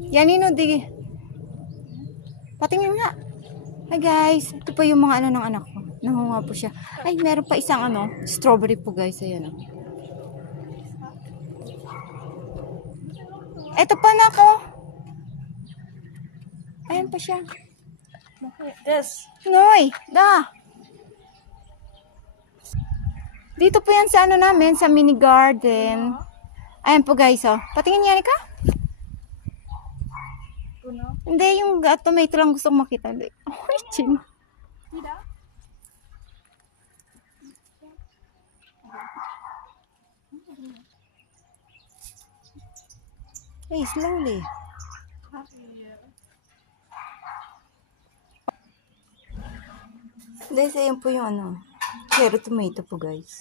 Yan ino, di. Patingin nga. Hi guys, ito pa yung mga ano ng anak ko. Nangunga po siya. Ay, meron pa isang ano, strawberry po guys. Ayan o. Ito pa na ko. Ayan pa siya. Yes. Noy, da. Dito po yan sa ano namin, sa mini garden. Ayan po guys, oh. Patingin yan ka? Puno. Hindi, yung tomato lang gusto kong makita. Hindi. Oh, chin. Tidak. Hey, slowly. Guys, ayan po yung ano, cherry tomato po guys.